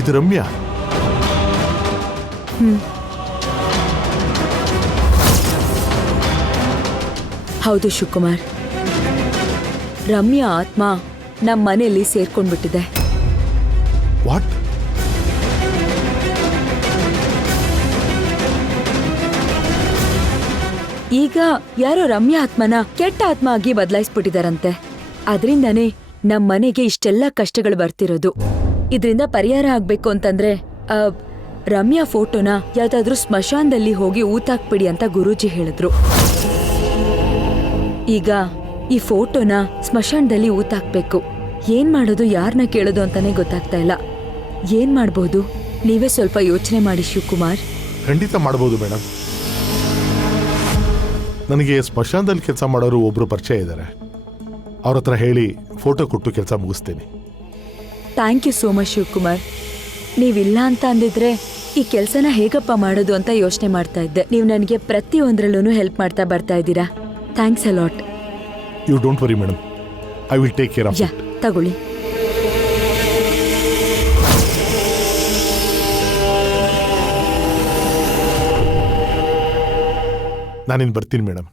ಇದು ರಮ್ಯಾ. ಹೌದು ಶಿವಕುಮಾರ್, ರಮ್ಯಾ ಆತ್ಮ ನಮ್ಮ ಮನೆಯಲ್ಲಿ ಸೇರ್ಕೊಂಡ್ಬಿಟ್ಟಿದೆ. ವಾಟ್? ಈಗ ಯಾರೋ ರಮ್ಯಾ ಆತ್ಮನ ಕೆಟ್ಟ ಆತ್ಮ ಆಗಿ ಬದಲಾಯಿಸ್ಬಿಟ್ಟಿದಾರಂತೆ. ಅದರಿಂದಾನೇ ನಮ್ಮ ಮನೆಗೆ ಇಷ್ಟೆಲ್ಲ ಕಷ್ಟಗಳು ಬರ್ತಿರೋದು. ಇದರಿಂದ ಪರಿಹಾರ ಆಗ್ಬೇಕು ಅಂತಂದ್ರೆ ರಮ್ಯಾ ಫೋಟೋನ ಯಾವ್ದಾದ್ರೂ ಸ್ಮಶಾನದಲ್ಲಿ ಹೋಗಿ ಊತಾಕ್ಬಿಡಿ ಅಂತ ಗುರೂಜಿ ಹೇಳಿದ್ರು. ಈಗ ಈ ಫೋಟೋನ ಸ್ಮಶಾನದಲ್ಲಿ ಊತಾಕ್ಬೇಕು. ಏನ್ ಮಾಡೋದು, ಯಾರನ್ನ ಕೇಳೋದು ಅಂತಾನೆ ಗೊತ್ತಾಗ್ತಾ ಇಲ್ಲ. ಏನ್ ಮಾಡ್ಬೋದು? ನೀವೇ ಸ್ವಲ್ಪ ಯೋಚನೆ ಮಾಡಿ ಶಿವಕುಮಾರ್. ಖಂಡಿತ ಮಾಡ್ಬೋದು ಮೇಡಮ್. ನನಗೆ ಸ್ಮಶಾನದಲ್ಲಿ ಕೆಲಸ ಮಾಡೋರು ಒಬ್ರು ಪರಿಚಯ ಇದ್ದಾರೆ. ಅವ್ರ ಹತ್ರ ಹೇಳಿ ಫೋಟೋ ಕೊಟ್ಟು ಕೆಲಸ ಮುಗಿಸ್ತೀನಿ. Thank you so much Shivakumar. ನೀವಿಲ್ಲ ಅಂತ ಅಂದಿದ್ರೆ ಈ ಕೆಲಸನ ಹೇಗಪ್ಪ ಮಾಡೋದು ಅಂತ ಯೋಚನೆ ಮಾಡ್ತಾ ಇದ್ದೆ. ನೀವು ನನಗೆ ಪ್ರತಿಯೊಂದರಲ್ಲೂ ಹೆಲ್ಪ್ ಮಾಡ್ತಾ ಬರ್ತಾ ಇದ್ದೀರಾ. Thanks a lot. You don't worry madam, I will take care of ಯಾ, ತಗೊಳ್ಳಿ. ನಾನಿನ್ ಬರ್ತೀನಿ ಮೇಡಮ್.